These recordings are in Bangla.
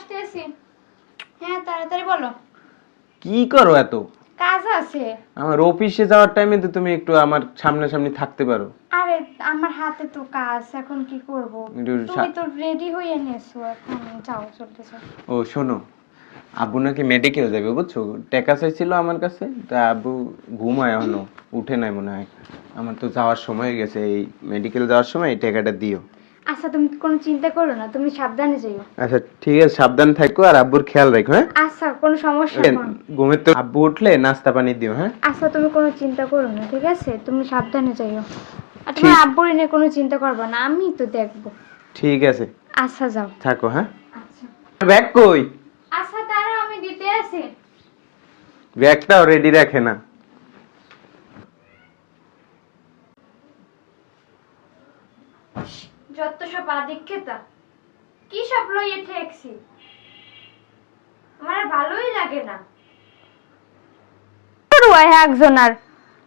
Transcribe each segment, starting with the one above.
আসতেছি। হ্যাঁ তাড়াতাড়ি বলো। কি করো এত? কাজ আছে। আমার অফিসে যাওয়ার টাইমে তো তুমি একটু আমার সামনাসামনি থাকতে পারো। আরে আমার হাতে তো কাজ, এখন কি করব? তুমি তো রেডি হয়ে নিয়েছো, এখন যাও চলতে যাও। ও শোনো, আব্বু নাকি মেডিকেল যাবে বুঝছো, টাকা চাইছিল আমার কাছে, তা আব্বু ঘুমায় এখনো, উঠে নাই মনে হয়। আমার তো যাওয়ার সময় হয়ে গেছে, এই মেডিকেল যাওয়ার সময় এই টাকাটা দিও। আচ্ছা তুমি কোনো চিন্তা করো না, তুমি সাবধানে যাইও। আচ্ছা ঠিক আছে, সাবধান থাকো আর আব্বুর খেয়াল রাখো। হ্যাঁ আচ্ছা কোনো সমস্যা নেই। ঘুমের তো আব্বু উঠলে নাস্তা পানি দিও। হ্যাঁ আচ্ছা তুমি কোনো চিন্তা করো না, ঠিক আছে? তুমি সাবধানে যাইও। আর তোমার আব্বুর নিয়ে কোনো চিন্তা করবে না, আমি তো দেখবো। ঠিক আছে আচ্ছা যাও থাকো। হ্যাঁ আচ্ছা ব্যাগ কই? আচ্ছা তারা আমি দিতে আছি। ব্যাগটাও রেডি রাখে না। যত সব আদিক্ষেতা, কি সব লইয়ে ঠেকছি, আমার ভালোই লাগে না।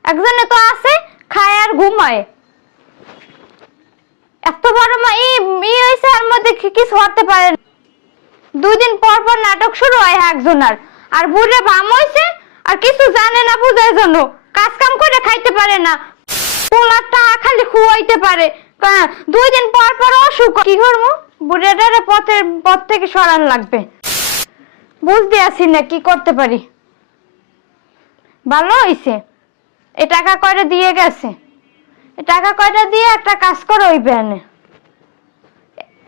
একজনে তো আছে খায় আর ঘুমায়, এত বড় মা এই হয়েছে আর মধ্যে কিছু হতে পারে না। 2 দিন পর পর নাটক শুরু হয় একজনের, আর বুড়ে বাম হয়েছে আর কিছু জানে না বুঝার জন্য, কাজ কাম করে খাইতে পারে না, পোলাটা খালি খুয়াইতে পারে। 2 দিন পর পর অসুখ, কি করবো? বুড়েটারে পথ থেকে সরান লাগবে, বুঝতে আসি না কি করতে পারি। ভালো হইছে এই টাকা কয়টা দিয়ে গেছে, এই টাকা কয়টা দিয়ে একটা কাজ করে ওই ব্যানে,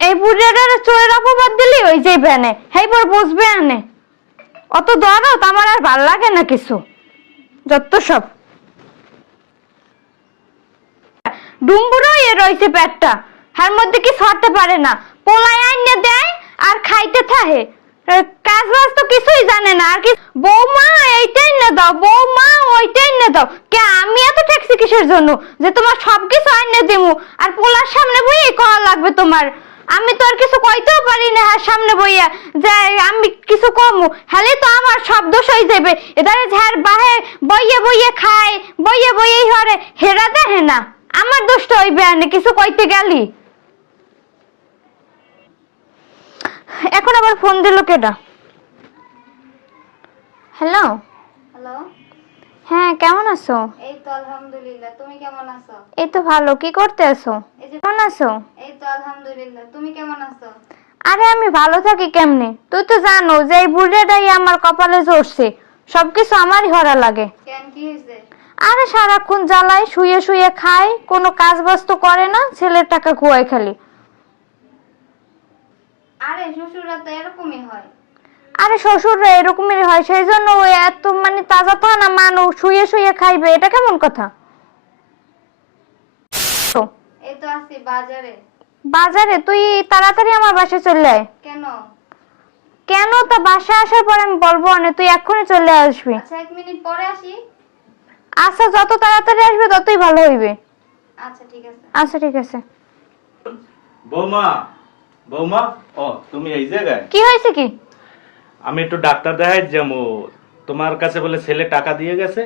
এই বুড়িটারে চোরের অপবাদ দিলি ওই যে ব্যানে হেই পর বসবে আনে। অত দরদ আমার আর ভাল লাগে না কিছু, যত সব ডুম্বুরও রয়েছে পেটটা, হার মধ্যে কি সরতে পারে না, পোলায় আইনে দেয় আর খাইতে থাকে, কাজ বাজ তো কিছুই জানে না। আর কি বৌমা এইটাই না দাও, বৌমা ওইটাই না দাও, কে আমি এত ট্যাক্সি কিসের জন্য যে তোমার সবকিছু আইনে দিমু আর পোলার সামনে বইয়ে করা লাগবে তোমার? আমি তো আর কিছু কইতেও পারি না আর সামনে বইয়া যে আমি কিছু কমু, হলে তো আমার সব দোষ হয়ে যাবে। এদারে ঝাড় বাহে বইয়ে বইয়ে খায়, বইয়ে বইয়েই হরে, হেরা দেখে না আমার দোষটা হইবে আনে কিছু কইতে গেলি। এখন আবার ফোন দিল কেডা? হ্যালো হ্যালো, হ্যাঁ কেমন আছো? এই তো আলহামদুলিল্লাহ, তুমি কেমন আছো? এই তো ভালো, কি করতে আছো? এই যে কেমন আছো? এই তো আলহামদুলিল্লাহ, তুমি কেমন আছো? আরে আমি ভালো থাকি কেমনে? তুই তো জানো যে এই বুড়িটাই আমার কপালে চড়ছে, সবকিছু আমারই হরা লাগে। কেন কি হয়েছে? আরে সারাক্ষণ জ্বালায়, শুয়ে শুয়ে খায়, কোনো কাজ বাজ তো করে না, ছেলের টাকা খুয়ায় খালি। আরে শ্বশুররা তো এরকমই হয়। আরে শ্বশুররা এরকমই হয়, সেই জন্য ওই এত মানে তাজা থা না মানুষ শুয়ে শুয়ে খাইবে, এটা কেমন কথা? এই তো আছি বাজারে। বাজারে? তুই তাড়াতাড়ি আমার বাসায় চলে আয়। কেন? কেন তা বাসা আসার পর আমি বলবো না, তুই এক্ষুনি চলে আসবি। আচ্ছা 1 মিনিট পরে আসি। আচ্ছা যত তাড়াতাড়ি আসবে ততই ভালো হইবে। আচ্ছা ঠিক আছে। আচ্ছা ঠিক আছে। বৌমা, বৌমা, ও তুমি এই জায়গায়? কি হয়েছে কি? আমি একটু ডাক্তার দেখাই যাবো, তোমার কাছে বলে ছেলে টাকা দিয়ে গেছে।